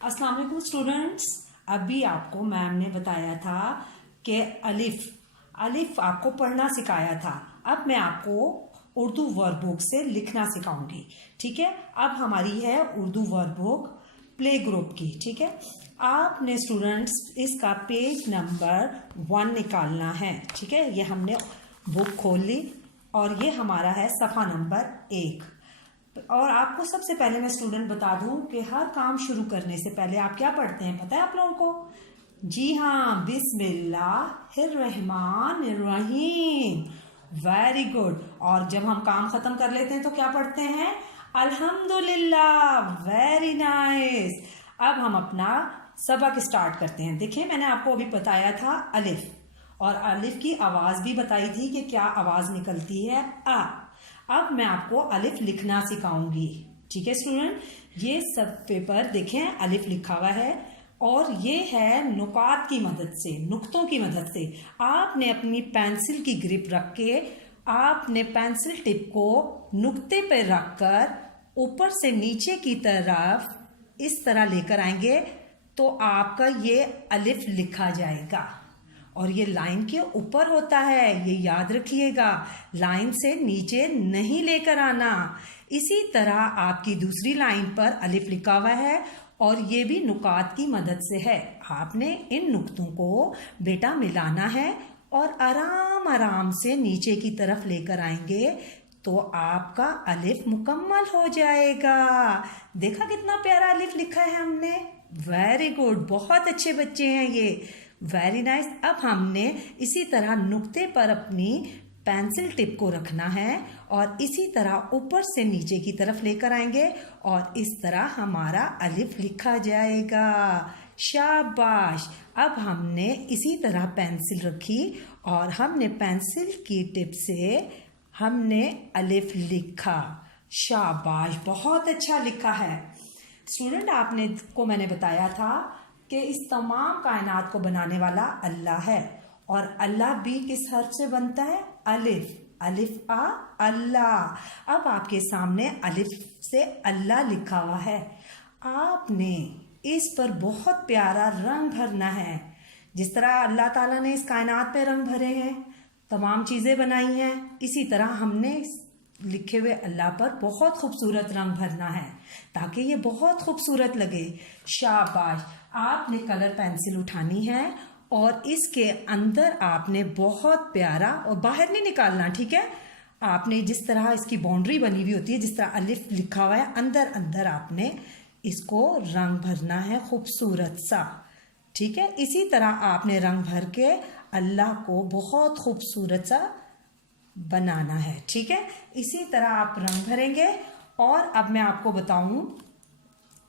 अस्सलाम वालेकुम स्टूडेंट्स। अभी आपको मैम ने बताया था कि अलिफ आपको पढ़ना सिखाया था। अब मैं आपको उर्दू वर्ब बुक से लिखना सिखाऊंगी। ठीक है, अब हमारी है Urdu verb book play group की। ठीक है, आपने स्टूडेंट्स इसका पेज नंबर 1 निकालना है। ठीक है, ये हमने बुक खोल ली और ये हमारा है सफ़ा नंबर 1। और आपको सबसे पहले मैं स्टूडेंट बता दूं कि हर काम शुरू करने से पहले आप क्या पढ़ते हैं, पता है आप लोगों को? जी हाँ, बिस्मिल्लाहिर्रहमानिर्रहीम। Very good. और जब हम काम खत्म कर लेते हैं तो क्या पढ़ते हैं? अल्हम्दुलिल्लाह। Very nice. अब हम अपना सबक स्टार्ट करते हैं। देखिए, मैंने आपको अभी बताया था अलिफ, और अलिफ की आवाज भी बताई थी कि क्या आवाज निकलती है, आ। अब मैं आपको अलिफ लिखना सिखाऊंगी। ठीक है स्टूडेंट, ये सब पेपर देखें, अलिफ लिखा हुआ है और ये है नुकात की मदद से, नुक्तों की मदद से। आपने अपनी पेंसिल की ग्रिप रख के आपने पेंसिल टिप को नुक्ते पर रखकर ऊपर से नीचे की तरफ इस तरह लेकर आएंगे तो आपका ये अलिफ लिखा जाएगा। और ये लाइन के ऊपर होता है, ये याद रखिएगा, लाइन से नीचे नहीं लेकर आना। इसी तरह आपकी दूसरी लाइन पर अलिफ लिखा हुआ है और ये भी नुकात की मदद से है। आपने इन नुक्तों को बेटा मिलाना है और आराम आराम से नीचे की तरफ लेकर आएंगे तो आपका अलिफ मुकम्मल हो जाएगा। देखा कितना प्यारा अलिफ लिखा है हमने। वेरी गुड, बहुत अच्छे बच्चे हैं ये। Very nice. अब हमने इसी तरह नुक्ते पर अपनी पेंसिल टिप को रखना है और इसी तरह ऊपर से नीचे की तरफ लेकर आएंगे और इस तरह हमारा अलिफ लिखा जाएगा। शाबाश। अब हमने इसी तरह पेंसिल रखी और हमने पेंसिल की टिप से हमने अलिफ लिखा। शाबाश, बहुत अच्छा लिखा है स्टूडेंट। आपने को मैंने बताया था कि इस तमाम कायनात को बनाने वाला अल्लाह है और अल्लाह भी किस हर्फ से बनता है? अलिफ। अलिफ आ, अल्लाह। अब आपके सामने अलिफ से अल्लाह लिखा हुआ है। आपने इस पर बहुत प्यारा रंग भरना है। जिस तरह अल्लाह ताला ने इस कायनात पे रंग भरे हैं, तमाम चीज़ें बनाई हैं, इसी तरह हमने लिखे हुए अल्लाह पर बहुत खूबसूरत रंग भरना है ताकि ये बहुत खूबसूरत लगे। शाबाश। आपने कलर पेंसिल उठानी है और इसके अंदर आपने बहुत प्यारा, और बाहर नहीं निकालना, ठीक है? आपने जिस तरह इसकी बाउंड्री बनी हुई होती है, जिस तरह अलिफ लिखा हुआ है, अंदर अंदर आपने इसको रंग भरना है खूबसूरत सा। ठीक है, इसी तरह आपने रंग भर के अल्लाह को बहुत खूबसूरत सा बनाना है। ठीक है, इसी तरह आप रंग भरेंगे। और अब मैं आपको बताऊं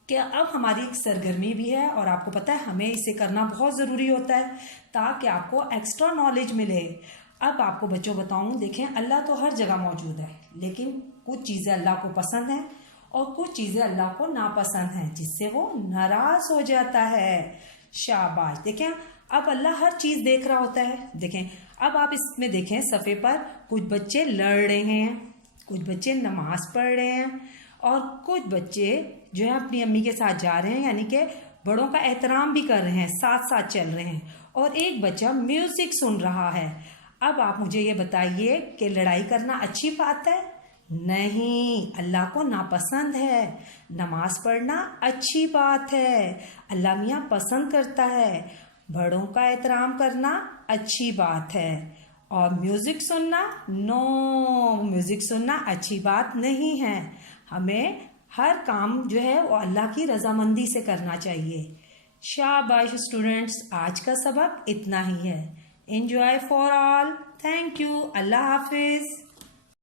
कि अब हमारी एक सरगर्मी भी है और आपको पता है हमें इसे करना बहुत ज़रूरी होता है ताकि आपको एक्स्ट्रा नॉलेज मिले। अब आपको बच्चों बताऊं, देखें, अल्लाह तो हर जगह मौजूद है, लेकिन कुछ चीज़ें अल्लाह को पसंद हैं और कुछ चीज़ें अल्लाह को नापसंद हैं, जिससे वो नाराज़ हो जाता है। शाबाश। देखें, अब अल्लाह हर चीज़ देख रहा होता है। देखें, अब आप इसमें देखें सफ़े पर कुछ बच्चे लड़ रहे हैं, कुछ बच्चे नमाज पढ़ रहे हैं और कुछ बच्चे जो है अपनी अम्मी के साथ जा रहे हैं, यानी कि बड़ों का एहतराम भी कर रहे हैं, साथ साथ चल रहे हैं, और एक बच्चा म्यूज़िक सुन रहा है। अब आप मुझे ये बताइए कि लड़ाई करना अच्छी बात है? नहीं, अल्लाह को नापसंद है। नमाज पढ़ना अच्छी बात है, अल्लाह मियाँ पसंद करता है। बड़ों का एहतराम करना अच्छी बात है। और म्यूज़िक सुनना, नो, म्यूज़िक सुनना अच्छी बात नहीं है। हमें हर काम जो है वो अल्लाह की रजामंदी से करना चाहिए। शाबाश स्टूडेंट्स, आज का सबक इतना ही है। Enjoy for all. Thank you. अल्लाह हाफिज़।